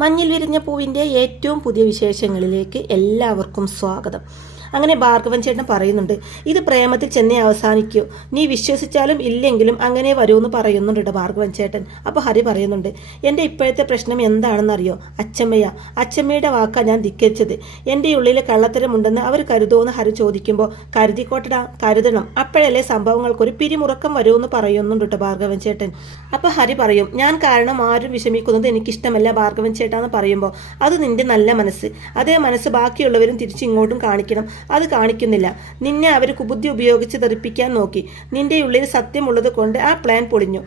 മഞ്ഞിൽ വിരിഞ്ഞ പൂവിൻ്റെ ഏറ്റവും പുതിയ വിശേഷങ്ങളിലേക്ക് എല്ലാവർക്കും സ്വാഗതം. അങ്ങനെ ഭാർഗവൻ ചേട്ടൻ പറയുന്നുണ്ട്, ഇത് പ്രേമത്തിൽ ചെന്നേ അവസാനിക്കൂ, നീ വിശ്വസിച്ചാലും ഇല്ലെങ്കിലും അങ്ങനെ വരുമെന്ന് പറയുന്നുണ്ട് ഭാർഗവൻ ചേട്ടൻ. അപ്പോൾ ഹരി പറയുന്നുണ്ട്, എൻ്റെ ഇപ്പോഴത്തെ പ്രശ്നം എന്താണെന്നറിയോ, അച്ചമ്മയുടെ വാക്കാ ഞാൻ ധിക്കരിച്ചത്. എൻ്റെ ഉള്ളിൽ കള്ളത്തരമുണ്ടെന്ന് അവർ കരുതുമെന്ന് ഹരി ചോദിക്കുമ്പോൾ, കരുതിക്കോട്ടടാ, കരുതണം, അപ്പോഴല്ലേ സംഭവങ്ങൾക്കൊരു പിരിമുറക്കം വരുമെന്ന് പറയുന്നുണ്ട് ഭാർഗവൻ ചേട്ടൻ. അപ്പോൾ ഹരി പറയും, ഞാൻ കാരണം ആരും വിഷമിക്കുന്നത് എനിക്കിഷ്ടമല്ല ഭാർഗവൻ ചേട്ടാന്ന് പറയുമ്പോൾ, അത് നിന്റെ നല്ല മനസ്സ്, അതേ മനസ്സ് ബാക്കിയുള്ളവരും തിരിച്ചിങ്ങോട്ടും കാണിക്കണം. അത് കാണിക്കുന്നില്ല. നിന്നെ അവർ കുബുദ്ധി ഉപയോഗിച്ച് തെറിപ്പിക്കാൻ നോക്കി. നിന്റെ ഉള്ളിൽ സത്യമുള്ളത് കൊണ്ട് ആ പ്ലാൻ പൊളിഞ്ഞു.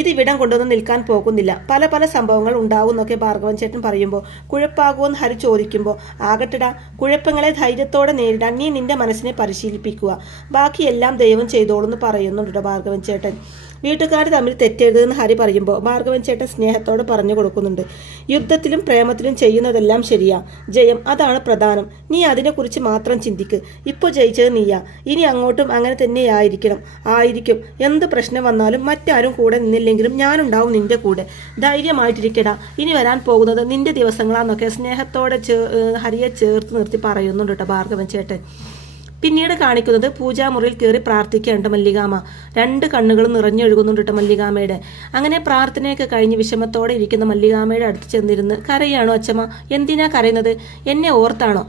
ഇത് ഇവിടം കൊണ്ടൊന്നും നിൽക്കാൻ പോകുന്നില്ല. പല പല സംഭവങ്ങൾ ഉണ്ടാവും എന്നൊക്കെ ഭാർഗവൻ ചേട്ടൻ പറയുമ്പോൾ, കുഴപ്പമാകുമെന്ന് ഹരി ചോദിക്കുമ്പോൾ, ആകട്ടടാ, കുഴപ്പങ്ങളെ ധൈര്യത്തോടെ നേരിടാൻ നീ നിന്റെ മനസ്സിനെ പരിശീലിപ്പിക്കുക, ബാക്കിയെല്ലാം ദൈവം ചെയ്തോളൂന്ന് പറയുന്നുണ്ട് ഭാർഗവൻ ചേട്ടൻ. വീട്ടുകാർ തമ്മിൽ തെറ്റെഴുതെന്ന് ഹരി പറയുമ്പോൾ ഭാർഗവൻ ചേട്ടൻ സ്നേഹത്തോടെ പറഞ്ഞു കൊടുക്കുന്നുണ്ട്, യുദ്ധത്തിലും പ്രേമത്തിലും ചെയ്യുന്നതെല്ലാം ശരിയാ, ജയം അതാണ് പ്രധാനം, നീ അതിനെക്കുറിച്ച് മാത്രം ചിന്തിക്ക്. ഇപ്പോൾ ജയിച്ചത് നീയാ, ഇനി അങ്ങോട്ടും അങ്ങനെ ആയിരിക്കും. എന്ത് പ്രശ്നം വന്നാലും മറ്റാരും കൂടെ നിന്നില്ലെങ്കിലും ഞാനുണ്ടാവും നിന്റെ കൂടെ, ധൈര്യമായിട്ടിരിക്കടാ, ഇനി വരാൻ പോകുന്നത് നിന്റെ ദിവസങ്ങളാന്നൊക്കെ സ്നേഹത്തോടെ ഹരിയെ ചേർത്ത് നിർത്തി പറയുന്നുണ്ട് കേട്ടോ ഭാർഗവൻ ചേട്ടൻ. പിന്നീട് കാണിക്കുന്നത് പൂജാമുറിയിൽ കയറി പ്രാർത്ഥിക്കേണ്ട മല്ലികാമ. 2 കണ്ണുകളും നിറഞ്ഞൊഴുകുന്നുണ്ട് മല്ലികാമയുടെ. അങ്ങനെ പ്രാർത്ഥനയൊക്കെ കഴിഞ്ഞ് വിഷമത്തോടെ ഇരിക്കുന്ന മല്ലികാമയുടെ അടുത്ത് ചെന്നിരുന്ന്, കരയാണോ അച്ചമ്മ? എന്തിനാ കരയുന്നത്? എന്നെ ഓർത്താണോ?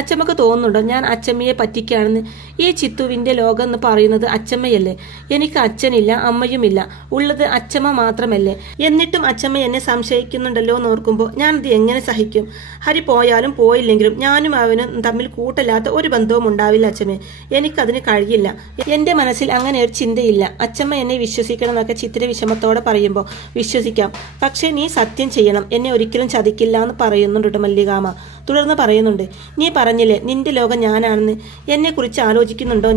അച്ചമ്മക്ക് തോന്നുന്നുണ്ടോ ഞാൻ അച്ചമ്മയെ പറ്റിക്കുകയാണെന്ന്? ഈ ചിത്തുവിൻ്റെ ലോകം എന്ന് പറയുന്നത് അച്ചമ്മയല്ലേ? എനിക്ക് അച്ഛനില്ല, അമ്മയുമില്ല, ഉള്ളത് അച്ചമ്മ മാത്രമല്ലേ? എന്നിട്ടും അച്ചമ്മ എന്നെ സംശയിക്കുന്നുണ്ടല്ലോ എന്ന് ഓർക്കുമ്പോൾ ഞാൻ ഇത് എങ്ങനെ സഹിക്കും? ഹരി പോയാലും പോയില്ലെങ്കിലും ഞാനും അവനും തമ്മിൽ കൂട്ടല്ലാത്ത ഒരു ബന്ധവും ഉണ്ടാവില്ല അച്ചമ്മേ, എനിക്കതിന് കഴിയില്ല. എൻ്റെ മനസ്സിൽ അങ്ങനെ ഒരു ചിന്തയില്ല. അച്ചമ്മ എന്നെ വിശ്വസിക്കണം എന്നൊക്കെ ചിത്തിര വിഷമത്തോടെ പറയുമ്പോൾ, വിശ്വസിക്കാം, പക്ഷേ നീ സത്യം ചെയ്യണം, എന്നെ ഒരിക്കലും ചതിക്കില്ല എന്ന് പറയുന്നുണ്ട് മല്ലികാമ. തുടർന്ന് പറയുന്നുണ്ട്, നീ പറഞ്ഞില്ലേ നിന്റെ ലോകം ഞാനാണെന്ന്, എന്നെക്കുറിച്ച് ആലോചിക്കുന്നുണ്ടോ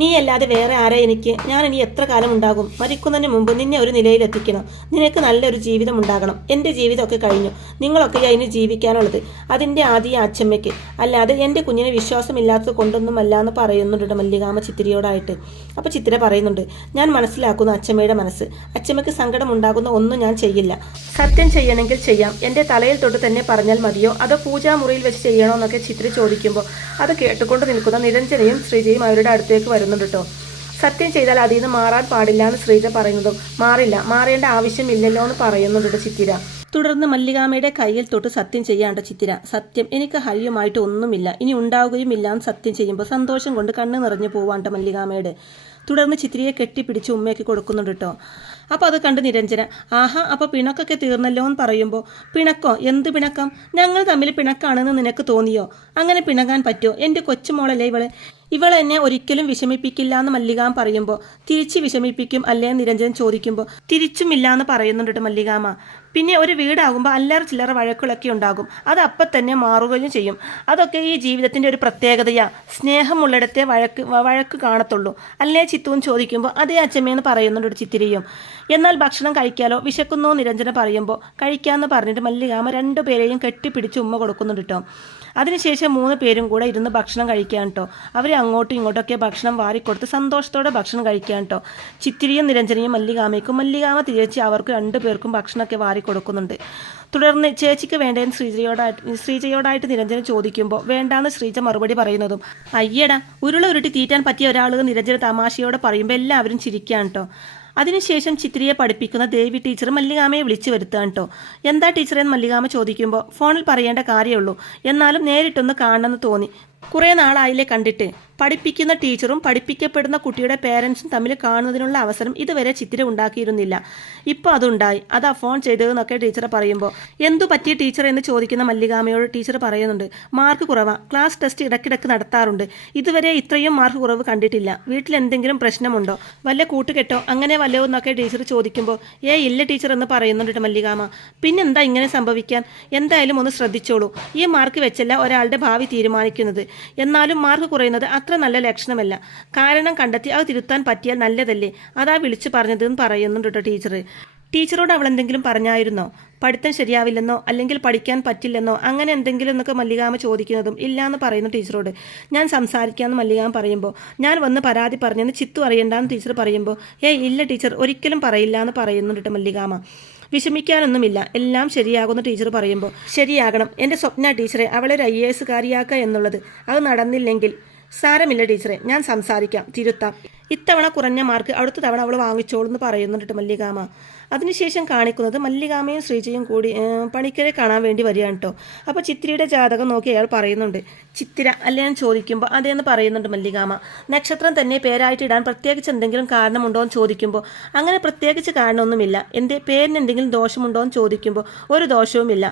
നീ അല്ലാതെ വേറെ ആരെ എനിക്ക്? ഞാൻ ഇനി എത്ര കാലം ഉണ്ടാകും? മരിക്കുന്നതിന് മുമ്പ് നിന്നെ ഒരു നിലയിലെത്തിക്കണം, നിനക്ക് നല്ലൊരു ജീവിതം ഉണ്ടാകണം. എൻ്റെ ജീവിതമൊക്കെ കഴിഞ്ഞു, നിങ്ങളൊക്കെ അതിന് ജീവിക്കാനുള്ളത്. അതിൻ്റെ ആദ്യ അച്ചമ്മയ്ക്ക്, അല്ലാതെ എൻ്റെ കുഞ്ഞിന് വിശ്വാസമില്ലാത്തത് കൊണ്ടൊന്നുമല്ല എന്ന് പറയുന്നുണ്ട് മല്ലികാമ ചിത്തിരയോടായിട്ട്. അപ്പോൾ ചിത്തിര പറയുന്നുണ്ട്, ഞാൻ മനസ്സിലാക്കുന്ന അച്ചമ്മയുടെ മനസ്സ്, അച്ചമ്മയ്ക്ക് സങ്കടം ഉണ്ടാകുന്ന ഒന്നും ഞാൻ ചെയ്യില്ല. സത്യം ചെയ്യണമെങ്കിൽ ചെയ്യാം, എൻ്റെ തലയിൽ തൊട്ട് തന്നെ പറഞ്ഞാൽ മതിയോ, അതോ പൂജാമുറിയിൽ വെച്ച് ചെയ്യണോ എന്നൊക്കെ ചിത്തിര ചോദിക്കുമ്പോൾ, അത് കേട്ടുകൊണ്ട് നിൽക്കുന്ന നിരഞ്ജനയും ശ്രീജയും അവരുടെ അടുത്തേക്ക് വരുന്നുണ്ട് കേട്ടോ. സത്യം ചെയ്താൽ അതിൽ നിന്ന് മാറാൻ പാടില്ല എന്ന് ശ്രീജ പറയുന്നതും, മാറേണ്ട ആവശ്യമില്ലല്ലോ എന്ന് പറയുന്നുണ്ട് ചിത്തിര. തുടർന്ന് മല്ലികാമയുടെ കയ്യിൽ തൊട്ട് സത്യം ചെയ്യാണ്ട് ചിത്തിര, സത്യം, എനിക്ക് ഹരിയുമായിട്ട് ഒന്നുമില്ല, ഇനി ഉണ്ടാവുകയുമില്ല എന്ന് സത്യം ചെയ്യുമ്പോൾ സന്തോഷം കൊണ്ട് കണ്ണ് നിറഞ്ഞു പോവാണ്ട് മല്ലികാമയുടെ. തുടർന്ന് ചിത്തിരയെ കെട്ടിപ്പിടിച്ച് ഉമ്മയ്ക്ക് കൊടുക്കുന്നുണ്ട് കേട്ടോ. അപ്പോൾ അത് കണ്ട് നിരഞ്ജന, ആഹാ, അപ്പോൾ പിണക്കൊക്കെ തീർന്നല്ലോ എന്ന് പറയുമ്പോൾ, പിണക്കോ? എന്ത് പിണക്കം? ഞങ്ങൾ തമ്മിൽ പിണക്കാണെന്ന് നിനക്ക് തോന്നിയോ? അങ്ങനെ പിണങ്ങാൻ പറ്റുമോ? എൻ്റെ കൊച്ചുമോളല്ലേ ഇവളെന്നെ ഒരിക്കലും വിഷമിപ്പിക്കില്ല എന്ന് മല്ലികാമ പറയുമ്പോൾ, തിരിച്ച് വിഷമിപ്പിക്കും അല്ലേ നിരഞ്ജൻ ചോദിക്കുമ്പോൾ, തിരിച്ചുമില്ല എന്ന് പറയുന്നുണ്ട് മല്ലികാമ. പിന്നെ ഒരു വീടാകുമ്പോൾ അല്ലറ ചില്ലറ വഴക്കുകളൊക്കെ ഉണ്ടാകും, അത് അപ്പം തന്നെ മാറുകയും ചെയ്യും. അതൊക്കെ ഈ ജീവിതത്തിൻ്റെ ഒരു പ്രത്യേകതയാണ്. സ്നേഹമുള്ളിടത്തെ വഴക്ക് കാണത്തുള്ളൂ അല്ലേ ചിത്തുവും ചോദിക്കുമ്പോൾ, അതേ അച്ചമ്മയെന്ന് പറയുന്നുണ്ട് ചിത്തിരിയും. എന്നാൽ ഭക്ഷണം കഴിക്കാലോ, വിശക്കുന്നോ നിരഞ്ജന പറയുമ്പോൾ, കഴിക്കാമെന്ന് പറഞ്ഞിട്ട് മല്ലികാമ 2 പേരെയും കെട്ടിപ്പിടിച്ച് ഉമ്മ കൊടുക്കുന്നുണ്ട് കേട്ടോ. അതിനുശേഷം 3 പേരും കൂടെ ഇരുന്ന് ഭക്ഷണം കഴിക്കാൻ കേട്ടോ. അവർ അങ്ങോട്ടും ഇങ്ങോട്ടൊക്കെ ഭക്ഷണം വാരിക്കൊടുത്ത് സന്തോഷത്തോടെ ഭക്ഷണം കഴിക്കാൻ കേട്ടോ. ചിത്തിരിയും നിരഞ്ജനയും മല്ലികാമയ്ക്കും, മല്ലികാമ തിരിച്ച് അവർക്ക് 2 പേർക്കും ഭക്ഷണമൊക്കെ വാരിക്കൊടുക്കുന്നുണ്ട്. തുടർന്ന് ചേച്ചിക്ക് വേണ്ടതെന്ന് ശ്രീജയോടായിട്ട് നിരഞ്ജന ചോദിക്കുമ്പോൾ, വേണ്ടാന്ന് ശ്രീജ മറുപടി പറയുന്നതും, അയ്യടാ, ഉരുട്ടി തീറ്റാൻ പറ്റിയ ഒരാൾ നിരഞ്ജന തമാശയോടെ പറയുമ്പോൾ എല്ലാവരും ചിരിക്കാൻ കേട്ടോ. അതിനുശേഷം ചിത്തിരിയെ പഠിപ്പിക്കുന്ന ദേവി ടീച്ചർ മല്ലികാമയെ വിളിച്ചു വരുത്തുകയാണ് കേട്ടോ. എന്താ ടീച്ചറെന്ന് മല്ലികാമ ചോദിക്കുമ്പോൾ, ഫോണിൽ പറയേണ്ട കാര്യമുള്ളൂ, എന്നാലും നേരിട്ടൊന്ന് കാണണമെന്ന് തോന്നി, കുറേ നാളായില്ലേ കണ്ടിട്ട്. പഠിപ്പിക്കുന്ന ടീച്ചറും പഠിപ്പിക്കപ്പെടുന്ന കുട്ടിയുടെ പേരൻസും തമ്മിൽ കാണുന്നതിനുള്ള അവസരം ഇതുവരെ ചിത്തിര ഉണ്ടാക്കിയിരുന്നില്ല. ഇപ്പോൾ അതുണ്ടായി, അതാ ഫോൺ ചെയ്തതെന്നൊക്കെ ടീച്ചർ പറയുമ്പോൾ, എന്തു പറ്റിയ ടീച്ചർ എന്ന് ചോദിക്കുന്ന മല്ലികാമയോട് ടീച്ചർ പറയുന്നുണ്ട്, മാർക്ക് കുറവാ, ക്ലാസ് ടെസ്റ്റ് ഇടയ്ക്കിടയ്ക്ക് നടത്താറുണ്ട്, ഇതുവരെ ഇത്രയും മാർക്ക് കുറവ് കണ്ടിട്ടില്ല, വീട്ടിൽ എന്തെങ്കിലും പ്രശ്നമുണ്ടോ, വല്ല കൂട്ടുകെട്ടോ അങ്ങനെ വല്ലോ എന്നൊക്കെ ടീച്ചർ ചോദിക്കുമ്പോൾ, ഇല്ല ടീച്ചർ എന്ന് പറയുന്നുണ്ട് മല്ലികാമ. പിന്നെന്താ ഇങ്ങനെ സംഭവിക്കാൻ? എന്തായാലും ഒന്ന് ശ്രദ്ധിച്ചോളൂ, ഈ മാർക്ക് വെച്ചല്ല ഒരാളുടെ ഭാവി തീരുമാനിക്കുന്നത്. എന്നാലും മാർക്ക് കുറയുന്നത് അത്ര നല്ല ലക്ഷണമല്ല, കാരണം കണ്ടെത്തി അത് തിരുത്താൻ പറ്റിയാൽ നല്ലതല്ലേ, അതാ വിളിച്ചു പറഞ്ഞതെന്ന് പറയുന്നുണ്ട് കേട്ടോ ടീച്ചർ. ടീച്ചറോട് അവൾ എന്തെങ്കിലും പറഞ്ഞായിരുന്നോ? പഠിത്തം ശരിയാവില്ലെന്നോ അല്ലെങ്കിൽ പഠിക്കാൻ പറ്റില്ലെന്നോ അങ്ങനെ എന്തെങ്കിലും എന്നൊക്കെ മല്ലികാമ ചോദിക്കുന്നതും, ഇല്ലയെന്ന് പറയുന്നു ടീച്ചറോട്. ഞാൻ സംസാരിക്കാമെന്ന് മല്ലികാമ പറയുമ്പോൾ, ഞാൻ വന്ന് പരാതി പറഞ്ഞെന്ന് ചിത്തു അറിയണ്ടെന്ന് ടീച്ചർ പറയുമ്പോൾ, ഇല്ല ടീച്ചർ, ഒരിക്കലും പറയില്ല എന്ന് പറയുന്നുണ്ട് മല്ലികാമ. വിഷമിക്കാനൊന്നുമില്ല, എല്ലാം ശരിയാകുന്ന ടീച്ചർ പറയുമ്പോൾ ശരിയാകണം. എൻ്റെ സ്വപ്ന ടീച്ചറെ അവളെ ഒരു IAS കാരിയാക്കുക എന്നുള്ളത്. അത് നടന്നില്ലെങ്കിൽ സാരമില്ല ടീച്ചറെ, ഞാൻ സംസാരിക്കാം, തിരുത്താം. ഇത്തവണ കുറഞ്ഞ മാർക്ക് അടുത്ത തവണ അവൾ വാങ്ങിച്ചോളൂ എന്ന് പറയുന്നുണ്ട് മല്ലികാമ. അതിനുശേഷം കാണിക്കുന്നത് മല്ലികാമയും ശ്രീജയും കൂടി പണിക്കരെ കാണാൻ വേണ്ടി വരികയാണ് കേട്ടോ. അപ്പോൾ ചിത്തിരയുടെ ജാതകം നോക്കി അയാൾ പറയുന്നുണ്ട്. ചിത്തിര അല്ലേ എന്ന് ചോദിക്കുമ്പോൾ അതേന്ന് പറയുന്നുണ്ട് മല്ലികാമ. നക്ഷത്രം തന്നെ പേരായിട്ട് ഇടാൻ പ്രത്യേകിച്ച് എന്തെങ്കിലും കാരണമുണ്ടോ എന്ന് ചോദിക്കുമ്പോൾ അങ്ങനെ പ്രത്യേകിച്ച് കാരണമൊന്നുമില്ല. എൻ്റെ പേരിന് എന്തെങ്കിലും ദോഷമുണ്ടോ എന്ന് ചോദിക്കുമ്പോൾ ഒരു ദോഷവുമില്ല.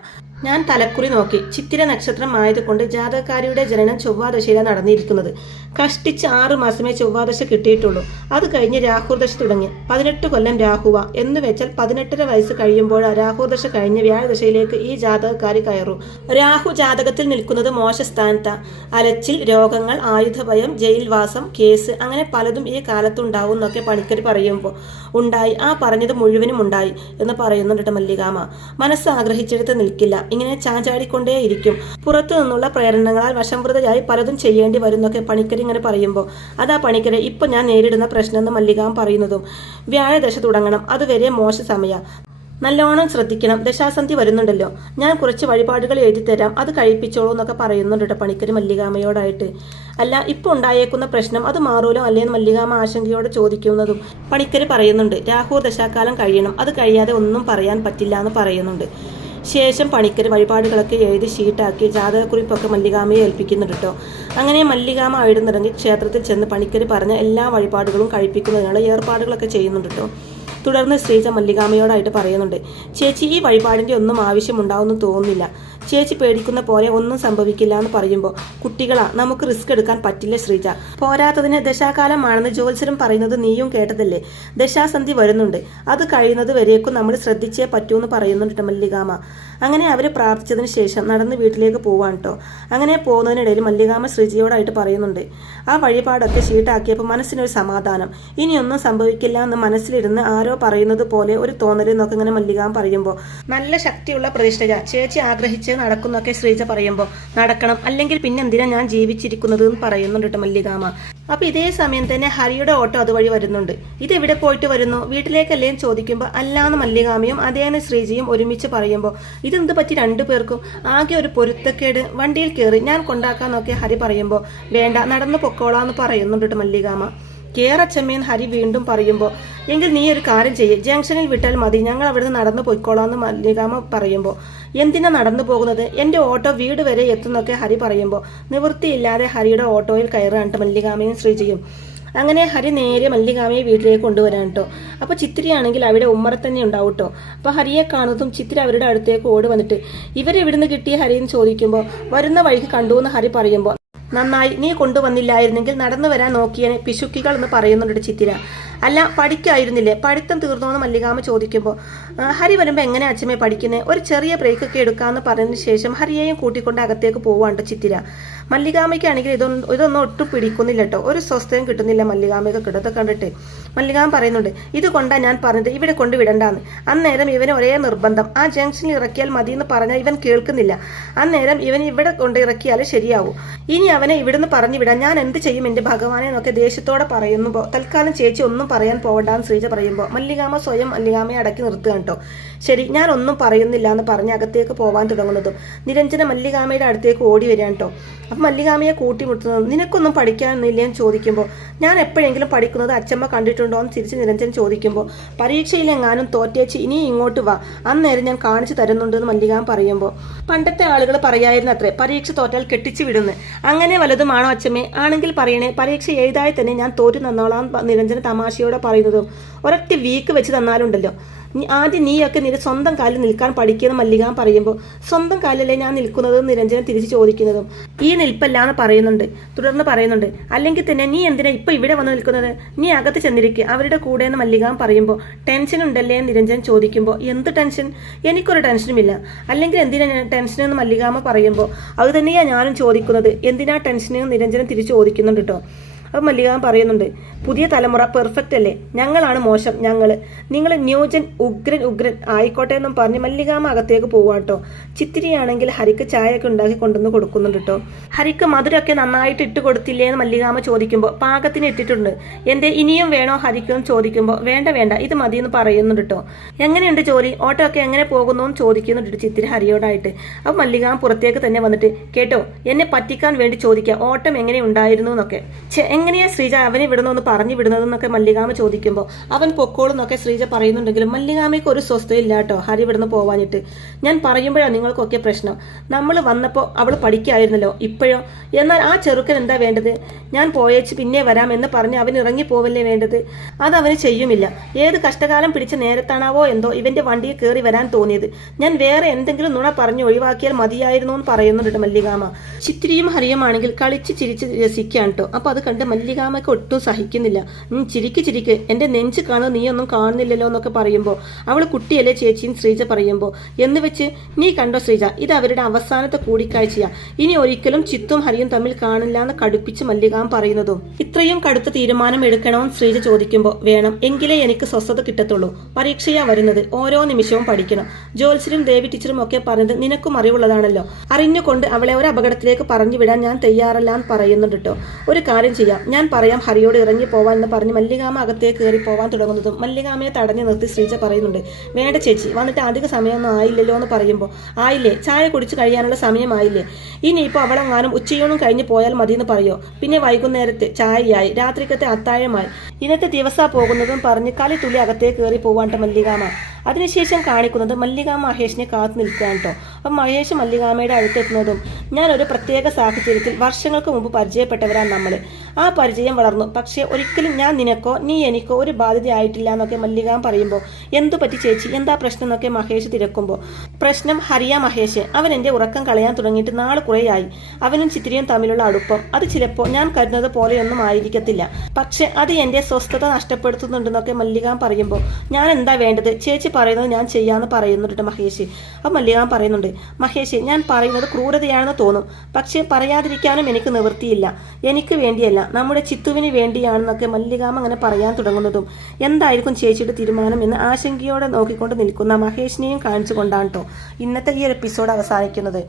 ഞാൻ തലക്കുറി നോക്കി, ചിത്തിര നക്ഷത്രം ആയതുകൊണ്ട് ജാതകക്കാരിയുടെ ജനനം ചൊവ്വാദശയിലാണ് നടന്നിരിക്കുന്നത്. കഷ്ടിച്ച് 6 മാസമേ ചൊവ്വാദശ കിട്ടിയിട്ടുള്ളൂ. അത് കഴിഞ്ഞ് രാഹുദശ തുടങ്ങി. 18 കൊല്ലം രാഹുവ എന്ന് വെച്ചാൽ 18.5 വയസ്സ് കഴിയുമ്പോൾ രാഹുദശ കഴിഞ്ഞ് വ്യാഴദശയിലേക്ക് ഈ ജാതകക്കാരി കയറൂ. രാഹു ജാതകത്തിൽ നിൽക്കുന്നത് മോശസ്ഥാനത്താണ്. അലച്ചിൽ, രോഗങ്ങൾ, ആയുധഭയം, ജയിൽവാസം, കേസ്, അങ്ങനെ പലതും ഈ കാലത്തുണ്ടാവും എന്നൊക്കെ പണിക്കർ പറയുമ്പോൾ ഉണ്ടായി. ആ പറഞ്ഞത് മുഴുവനും ഉണ്ടായി എന്ന് പറയുന്നുണ്ട് മല്ലികാമ. മനസ്സ് ആഗ്രഹിച്ചെടുത്ത് നിൽക്കില്ല, ഇങ്ങനെ ചാഞ്ചാടിക്കൊണ്ടേയിരിക്കും. പുറത്തു നിന്നുള്ള പ്രേരണകളാൽ വശംവൃതയായി പലതും ചെയ്യേണ്ടി വരുന്നൊക്കെ പണിക്കർ ഇങ്ങനെ പറയുമ്പോൾ അതാ പണിക്കരെ ഇപ്പൊ ഞാൻ നേരിടുന്ന പ്രശ്നം എന്ന് മല്ലികാമ പറയുന്നതും. വ്യാഴദശ തുടങ്ങണം, അതുവരെ മോശ സമയ, നല്ലോണം ശ്രദ്ധിക്കണം. ദശാസന്ധി വരുന്നുണ്ടല്ലോ, ഞാൻ കുറച്ച് വഴിപാടുകൾ എഴുതിത്തരാം, അത് കഴിപ്പിച്ചോളൂ എന്നൊക്കെ പറയുന്നുണ്ട് പണിക്കർ മല്ലികാമയോടായിട്ട്. അല്ല ഇപ്പോൾ ഉണ്ടായേക്കുന്ന പ്രശ്നം അത് മാറൂലോ അല്ലേന്ന് മല്ലികാമ ആശങ്കയോടെ ചോദിക്കുന്നതും പണിക്കർ പറയുന്നുണ്ട്. രാഹു ദശാകാലം കഴിയണം, അത് കഴിയാതെ ഒന്നും പറയാൻ പറ്റില്ല എന്ന് പറയുന്നുണ്ട്. ശേഷം പണിക്കർ വഴിപാടുകളൊക്കെ എഴുതി ഷീട്ടാക്കി ജാതകക്കുറിപ്പൊക്കെ മല്ലികാമയെ ഏൽപ്പിക്കുന്നുണ്ട് കേട്ടോ. അങ്ങനെ മല്ലികാമ എഴുതുന്നിറങ്ങി ക്ഷേത്രത്തിൽ ചെന്ന് പണിക്കർ പറഞ്ഞ എല്ലാ വഴിപാടുകളും കഴിപ്പിക്കുന്നതിനുള്ള ഏർപ്പാടുകളൊക്കെ ചെയ്യുന്നുണ്ട് കേട്ടോ. തുടർന്ന് ശ്രീജ മല്ലികാമയോടായിട്ട് പറയുന്നുണ്ട്, ചേച്ചി ഈ വഴിപാടിൻ്റെ ഒന്നും ആവശ്യമുണ്ടാവുമെന്ന് തോന്നുന്നില്ല, ചേച്ചി പേടിക്കുന്ന പോലെ ഒന്നും സംഭവിക്കില്ല എന്ന് പറയുമ്പോൾ കുട്ടികളാ, നമുക്ക് റിസ്ക് എടുക്കാൻ പറ്റില്ല ശ്രീജ. പോരാത്തതിന് ദശാകാലമാണെന്ന് ജ്യോത്സ്യരും പറയുന്നത് നീയും കേട്ടതല്ലേ. ദശാസന്ധി വരുന്നുണ്ട്, അത് കഴിയുന്നത് വരേക്കും നമ്മൾ ശ്രദ്ധിച്ചേ പറ്റൂ എന്ന് പറയുന്നുണ്ട് മല്ലികാമ. അങ്ങനെ അവർ പ്രാർത്ഥിച്ചതിന് ശേഷം നടന്ന് വീട്ടിലേക്ക് പോവാൻ കേട്ടോ. അങ്ങനെ പോകുന്നതിനിടയിൽ മല്ലികാമ ശ്രീജയോടായിട്ട് പറയുന്നുണ്ട്, ആ വഴിപാടൊക്കെ ഷീട്ടാക്കിയപ്പോൾ മനസ്സിനൊരു സമാധാനം, ഇനിയൊന്നും സംഭവിക്കില്ല എന്ന് മനസ്സിലിരുന്ന് ആരോ പറയുന്നത് പോലെ ഒരു തോന്നൽ എന്നൊക്കെ ഇങ്ങനെ മല്ലികാമ പറയുമ്പോൾ നല്ല ശക്തിയുള്ള പ്രതിഷ്ഠ ചേച്ചി ആഗ്രഹിച്ച് നടക്കുന്നൊക്കെ ശ്രീജ പറയുമ്പോൾ നടക്കണം, അല്ലെങ്കിൽ പിന്നെന്തിനാ ഞാൻ ജീവിച്ചിരിക്കുന്നത് എന്ന് പറയുന്നുണ്ട് മല്ലികാമ. അപ്പൊ ഇതേ സമയം തന്നെ ഹരിയുടെ ഓട്ടോ അതുവഴി വരുന്നുണ്ട്. ഇതെവിടെ പോയിട്ട് വരുന്നു, വീട്ടിലേക്കല്ലേ ചോദിക്കുമ്പോൾ അല്ലാന്ന് മല്ലികാമയും അതേന്ന് ശ്രീജിയും ഒരുമിച്ച് പറയുമ്പോൾ ഇതെന്ത് പറ്റി 2 പേർക്കും ആകെ ഒരു പൊരുത്തക്കേട്, വണ്ടിയിൽ കയറി ഞാൻ കൊണ്ടാക്കാന്നൊക്കെ ഹരി പറയുമ്പോൾ വേണ്ട നടന്നു പൊക്കോളാന്ന് പറയുന്നുണ്ട് മല്ലികാമ. കേറച്ചമ്മേന്ന് ഹരി വീണ്ടും പറയുമ്പോൾ എങ്കിൽ നീ ഒരു കാര്യം ചെയ്യേ, ജംഗ്ഷനിൽ വിട്ടാൽ മതി, ഞങ്ങൾ അവിടുന്ന് നടന്നു പോയിക്കോളാന്ന് മല്ലികാമ പറയുമ്പോൾ എന്തിനാ നടന്നു പോകുന്നത്, എൻ്റെ ഓട്ടോ വീട് വരെ എത്തുന്നൊക്കെ ഹരി പറയുമ്പോൾ നിവൃത്തിയില്ലാതെ ഹരിയുടെ ഓട്ടോയിൽ കയറാണ്ട് മല്ലികാമയും ശ്രീജിയും. അങ്ങനെ ഹരി നേരെ മല്ലികാമയെ വീട്ടിലേക്ക് കൊണ്ടുവരാൻ കേട്ടോ. അപ്പോൾ ചിത്തിരയാണെങ്കിൽ അവിടെ ഉമ്മറത്തന്നെ ഉണ്ടാവും കേട്ടോ. അപ്പോൾ ഹരിയെ കാണുന്നതും ചിത്തിര അവരുടെ അടുത്തേക്ക് ഓടി വന്നിട്ട് ഇവരെവിടുന്ന് കിട്ടിയ ഹരിയെന്ന് ചോദിക്കുമ്പോൾ വരുന്ന വഴിക്ക് കണ്ടു എന്ന് ഹരി പറയുമ്പോൾ നന്നായി, നീ കൊണ്ടുവന്നില്ലായിരുന്നെങ്കിൽ നടന്നു വരാൻ നോക്കിയനെ പിശുക്കികൾ എന്ന് പറയുന്നുണ്ട് ചിത്തിര. അല്ല പഠിക്കായിരുന്നില്ലേ, പഠിത്തം തീർന്നോന്ന് മല്ലികാമ ചോദിക്കുമ്പോൾ ഹരി വരുമ്പോൾ എങ്ങനെ അച്ഛമ്മേ പഠിക്കുന്നത്, ഒരു ചെറിയ ബ്രേക്കൊക്കെ എടുക്കാമെന്ന് പറഞ്ഞതിന് ശേഷം ഹരിയെയും കൂട്ടിക്കൊണ്ട് അകത്തേക്ക് പോവാണ്ട് ചിത്തിര. മല്ലികാമയ്ക്കാണെങ്കിൽ ഇതൊന്നും ഒട്ടും പിടിക്കുന്നില്ല കേട്ടോ, ഒരു സ്വസ്ഥയും കിട്ടുന്നില്ല മല്ലികാമയൊക്കെ കിടത്ത് കണ്ടിട്ട്. മല്ലികാമ പറയുന്നുണ്ട് ഇതുകൊണ്ടാണ് ഞാൻ പറഞ്ഞത് ഇവിടെ കൊണ്ടുവിടണ്ടാന്ന്. അന്നേരം ഇവന് ഒരേ നിർബന്ധം, ആ ജംഗ്ഷനിൽ ഇറക്കിയാൽ മതി എന്ന് പറഞ്ഞാൽ ഇവൻ കേൾക്കുന്നില്ല. അന്നേരം ഇവൻ ഇവിടെ കൊണ്ട് ഇറക്കിയാലേ ശരിയാവൂ. ഇനി അവനെ ഇവിടുന്ന് പറഞ്ഞു വിടാൻ ഞാൻ എന്ത് ചെയ്യും എൻ്റെ ഭഗവാനെ എന്നൊക്കെ ദേഷ്യത്തോടെ പറയുമ്പോൾ തൽക്കാലം ചേച്ചി ഒന്നും പറയാൻ പോകണ്ടെന്ന് ശ്രീജ പറയുമ്പോൾ മല്ലികാമ സ്വയം മല്ലികാമയെ അടക്കി നിർത്തുക കേട്ടോ. ശരി ഞാൻ ഒന്നും പറയുന്നില്ല എന്ന് പറഞ്ഞ് അകത്തേക്ക് പോകാൻ തുടങ്ങുന്നതും നിരഞ്ജന മല്ലികാമയുടെ അടുത്തേക്ക് ഓടി വരികയാണ് കേട്ടോ. അപ്പം മല്ലികാമയെ കൂട്ടിമുട്ടുന്നതും നിനക്കൊന്നും പഠിക്കാനൊന്നുമില്ലെന്ന് ചോദിക്കുമ്പോൾ ഞാൻ എപ്പോഴെങ്കിലും പഠിക്കുന്നത് അച്ഛമ്മ കണ്ടിട്ടുണ്ടോ എന്ന് തിരിച്ച് നിരഞ്ജൻ ചോദിക്കുമ്പോൾ പരീക്ഷയിലെങ്ങാനും തോറ്റേച്ച് ഇനി ഇങ്ങോട്ട് വാ, അന്നേരം ഞാൻ കാണിച്ചു തരുന്നുണ്ടെന്ന് മല്ലികാമ പറയുമ്പോൾ പണ്ടത്തെ ആളുകൾ പറയായിരുന്നു അത്രേ പരീക്ഷ തോറ്റാൽ കെട്ടിച്ചു വിടുന്നു, അങ്ങനെ വലുതുമാണോ അച്ഛമ്മേ, ആണെങ്കിൽ പറയണേ, പരീക്ഷ എഴുതായി തന്നെ ഞാൻ തോറ്റു തന്നോളാം നിരഞ്ജന തമാശയോടെ പറയുന്നതും ഒരൊറ്റ വീക്ക് വെച്ച് തന്നാലുണ്ടല്ലോ, ആദ്യം നീയൊക്കെ നിന്റെ സ്വന്തം കാലിൽ നിൽക്കാൻ പഠിക്കുന്ന മല്ലികാമ പറയുമ്പോൾ സ്വന്തം കാലിലല്ലേ ഞാൻ നിൽക്കുന്നത് നിരഞ്ജന തിരിച്ച് ചോദിക്കുന്നതും ഈ നിൽപ്പല്ലാന്ന് പറയുന്നുണ്ട്. തുടർന്ന് പറയുന്നുണ്ട് അല്ലെങ്കിൽ തന്നെ നീ എന്തിനാ ഇപ്പൊ ഇവിടെ വന്ന് നിൽക്കുന്നത്, നീ അകത്ത് ചെന്നിരിക്കുക അവരുടെ കൂടെ എന്ന് മല്ലികാമ പറയുമ്പോൾ ടെൻഷൻ ഉണ്ടല്ലേ നിരഞ്ജൻ ചോദിക്കുമ്പോൾ എന്ത് ടെൻഷൻ, എനിക്കൊരു ടെൻഷനുമില്ല, അല്ലെങ്കിൽ എന്തിനാ ടെൻഷൻ എന്ന് മല്ലികാമ പറയുമ്പോൾ അത് തന്നെയാ ഞാനും ചോദിക്കുന്നത്, എന്തിനാ ടെൻഷനെന്ന് നിരഞ്ജനം തിരിച്ചു ചോദിക്കുന്നുണ്ട് കേട്ടോ. അപ്പോൾ മല്ലികാമ പറയുന്നുണ്ട്, പുതിയ തലമുറ പെർഫെക്റ്റ് അല്ലേ, ഞങ്ങളാണ് മോശം, നിങ്ങൾ ന്യൂജൻ ഉഗ്രൻ ആയിക്കോട്ടെ എന്നും പറഞ്ഞ് മല്ലികാമ അകത്തേക്ക് പോവാ കേട്ടോ. ചിത്തിരിയാണെങ്കിൽ ഹരിക്ക് ചായയൊക്കെ ഉണ്ടാക്കി കൊണ്ടുവന്ന് കൊടുക്കുന്നുണ്ട് കേട്ടോ. ഹരിക്ക് മധുരമൊക്കെ നന്നായിട്ട് ഇട്ട് കൊടുത്തില്ലേ എന്ന് മല്ലികാമ ചോദിക്കുമ്പോൾ പാകത്തിന് ഇട്ടിട്ടുണ്ട്, എന്തേ ഇനിയും വേണോ ഹരിക്കെന്ന് ചോദിക്കുമ്പോൾ വേണ്ട ഇത് മതി എന്ന് പറയുന്നുണ്ട് കേട്ടോ. എങ്ങനെയുണ്ട് ജോലി, ഓട്ടോ ഒക്കെ എങ്ങനെ പോകുന്നു എന്ന് ചോദിക്കുന്നുണ്ട് ചിത്തിരി ഹരിയോടായിട്ട്. അപ്പോൾ മല്ലികാമ പുറത്തേക്ക് തന്നെ വന്നിട്ട്, കേട്ടോ എന്നെ പറ്റിക്കാൻ വേണ്ടി ചോദിക്കുക, ഓട്ടം എങ്ങനെ ഉണ്ടായിരുന്നു എന്നൊക്കെ. എങ്ങനെയാ ശ്രീജ അവനെ വിടുന്നൊന്ന് പറഞ്ഞു വിടുന്നതെന്നൊക്കെ മല്ലികാമ ചോദിക്കുമ്പോൾ അവൻ പൊക്കോളെന്നൊക്കെ ശ്രീജ പറയുന്നുണ്ടെങ്കിലും മല്ലികാമയ്ക്ക് ഒരു സ്വസ്ഥയില്ല കേട്ടോ ഹരി ഇവിടുന്ന് പോവാനിട്ട്. ഞാൻ പറയുമ്പോഴാണ് നിങ്ങൾക്കൊക്കെ പ്രശ്നം, നമ്മൾ വന്നപ്പോൾ അവൾ പഠിക്കായിരുന്നല്ലോ, ഇപ്പോഴോ? എന്നാൽ ആ ചെറുക്കൻ എന്താ വേണ്ടത്, ഞാൻ പോയേച്ച് പിന്നെ വരാം എന്ന് പറഞ്ഞ് അവൻ ഇറങ്ങി പോവല്ലേ വേണ്ടത്? അത് അവന് ചെയ്യുമില്ല. ഏത് കഷ്ടകാലം പിടിച്ച നേരത്താണാവോ എന്തോ ഇവന്റെ വണ്ടിയിൽ കയറി വരാൻ തോന്നിയത്. ഞാൻ വേറെ എന്തെങ്കിലും നുണ പറഞ്ഞ് ഒഴിവാക്കിയാൽ മതിയായിരുന്നു എന്ന് പറയുന്നുണ്ട് മല്ലികാമ. ചിത്തിരിയും ഹരിയുമാണെങ്കിൽ കളിച്ച് ചിരിച്ച് രസിക്കാൻ കേട്ടോ. അപ്പൊ അത് കണ്ട് മല്ലികാമയ്ക്ക് ഒട്ടും സഹിക്കുന്നില്ല. ചിരിക്ക് എന്റെ നെഞ്ച് കാണുക നീയൊന്നും കാണുന്നില്ലല്ലോ എന്നൊക്കെ പറയുമ്പോൾ അവൾ കുട്ടിയല്ലേ ചേച്ചിയും ശ്രീജ പറയുമ്പോൾ, എന്ന് വെച്ച് നീ കണ്ടോ ശ്രീജ, ഇത് അവരുടെ അവസാനത്തെ കൂടിക്കാഴ്ചയാ, ഇനി ഒരിക്കലും ചിത്തും ഹരിയും തമ്മിൽ കാണില്ല എന്ന് കടുപ്പിച്ച് മല്ലികാമ പറയുന്നതും. ഇത്രയും കടുത്ത തീരുമാനം എടുക്കണമെന്ന് ശ്രീജ ചോദിക്കുമ്പോൾ, വേണം, എങ്കിലേ എനിക്ക് സ്വസ്ഥത കിട്ടത്തുള്ളൂ, പരീക്ഷയാ വരുന്നത്, ഓരോ നിമിഷവും പഠിക്കണം. ജോത്സ്യരും ദേവി ടീച്ചറും ഒക്കെ പറഞ്ഞത് നിനക്കും അറിവുള്ളതാണല്ലോ, അറിഞ്ഞുകൊണ്ട് അവളെ ഒരു അപകടത്തിലേക്ക് പറഞ്ഞു വിടാൻ ഞാൻ തയ്യാറല്ല എന്ന് പറയുന്നുണ്ട് കേട്ടോ. ഒരു കാര്യം ചെയ്യാം, ഞാൻ പറയാം ഹരിയോട് ഇറങ്ങി പോവാൻ എന്ന് പറഞ്ഞ് മല്ലികാമ അകത്തേക്ക് കയറി പോവാൻ തുടങ്ങുന്നതും മല്ലികാമയെ തടഞ്ഞു നിർത്തി ശ്രീജ പറയുന്നുണ്ട്, വേണ്ട ചേച്ചി, വന്നിട്ട് അധിക സമയമൊന്നും ആയില്ലല്ലോ എന്ന് പറയുമ്പോൾ, ആയില്ലേ, ചായ കുടിച്ച് കഴിയാനുള്ള സമയമായില്ലേ, ഇനിയിപ്പോൾ അവളെങ്ങാനും ഉച്ചയൂണും കഴിഞ്ഞ് പോയാൽ മതി എന്ന് പറയോ, പിന്നെ വൈകുന്നേരത്തെ ചായയായി, രാത്രിക്കത്തെ അത്താഴമായി, ഇന്നത്തെ ദിവസം പോകുന്നതും പറഞ്ഞ് കളി തുള്ളി അകത്തേക്ക് കയറി പോവാണ്ട് മല്ലികാമ. അതിനുശേഷം കാണിക്കുന്നത് മല്ലികാമ മഹേഷിനെ കാത്തു നിൽക്കുകയാണ് കേട്ടോ. അപ്പം മഹേഷ് മല്ലികാമയുടെ അടുത്തെത്തുന്നതും, ഞാനൊരു പ്രത്യേക സാഹചര്യത്തിൽ വർഷങ്ങൾക്ക് മുമ്പ് പരിചയപ്പെട്ടവരാണ് നമ്മൾ, ആ പരിചയം വളർന്നു, പക്ഷേ ഒരിക്കലും ഞാൻ നിനക്കോ നീ എനിക്കോ ഒരു ബാധ്യതയായിട്ടില്ല എന്നൊക്കെ മല്ലികാമ പറയുമ്പോൾ, എന്തു പറ്റി ചേച്ചി, എന്താ പ്രശ്നം എന്നൊക്കെ മഹേഷ് തിരക്കുമ്പോൾ, പ്രശ്നം ഹരിയ മഹേഷ്, അവൻ എൻ്റെ ഉറക്കം കളയാൻ തുടങ്ങിയിട്ട് നാൾ കുറേയായി, അവനും ചിത്തിരിയും തമ്മിലുള്ള അടുപ്പം അത് ചിലപ്പോൾ ഞാൻ കരുതുന്നത് പോലെയൊന്നും ആയിരിക്കത്തില്ല, പക്ഷെ അത് എൻ്റെ സ്വസ്ഥത നഷ്ടപ്പെടുത്തുന്നുണ്ടെന്നൊക്കെ മല്ലികാമ പറയുമ്പോൾ, ഞാൻ എന്താ വേണ്ടത്, ചേച്ചി പറയുന്നത് ഞാൻ ചെയ്യാന്ന് പറയുന്നുണ്ട് മഹേഷ്. അപ്പം മല്ലികാമ പറയുന്നുണ്ട്, മഹേഷ് ഞാൻ പറയുന്നത് ക്രൂരതയാണെന്ന് തോന്നും, പക്ഷെ പറയാതിരിക്കാനും എനിക്ക് നിവൃത്തിയില്ല, എനിക്ക് വേണ്ടിയല്ല നമ്മുടെ ചിത്തുവിന് വേണ്ടിയാണെന്നൊക്കെ മല്ലികാമ അങ്ങനെ പറയാൻ തുടങ്ങുന്നതും, എന്തായിരിക്കും ചേച്ചിയുടെ തീരുമാനം എന്ന് ആശങ്കയോടെ നോക്കിക്കൊണ്ട് നിൽക്കുന്ന മഹേഷിനെയും കാണിച്ചുകൊണ്ടാണ് കേട്ടോ ഇന്നത്തെ ഈ ഒരു എപ്പിസോഡ് അവസാനിക്കുന്നത്.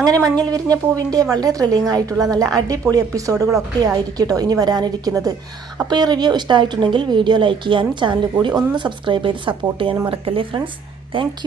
അങ്ങനെ മഞ്ഞൾ വിരിഞ്ഞ പൂവിൻ്റെ വളരെ ത്രില്ലിംഗ് ആയിട്ടുള്ള നല്ല അടിപൊളി എപ്പിസോഡുകളൊക്കെ ആയിരിക്കും കേട്ടോ ഇനി വരാനിരിക്കുന്നത്. അപ്പോൾ ഈ റിവ്യൂ ഇഷ്ടമായിട്ടുണ്ടെങ്കിൽ വീഡിയോ ലൈക്ക് ചെയ്യാനും ചാനൽ കൂടി ഒന്ന് സബ്സ്ക്രൈബ് ചെയ്ത് സപ്പോർട്ട് ചെയ്യാനും മറക്കല്ലേ ഫ്രണ്ട്സ്. താങ്ക്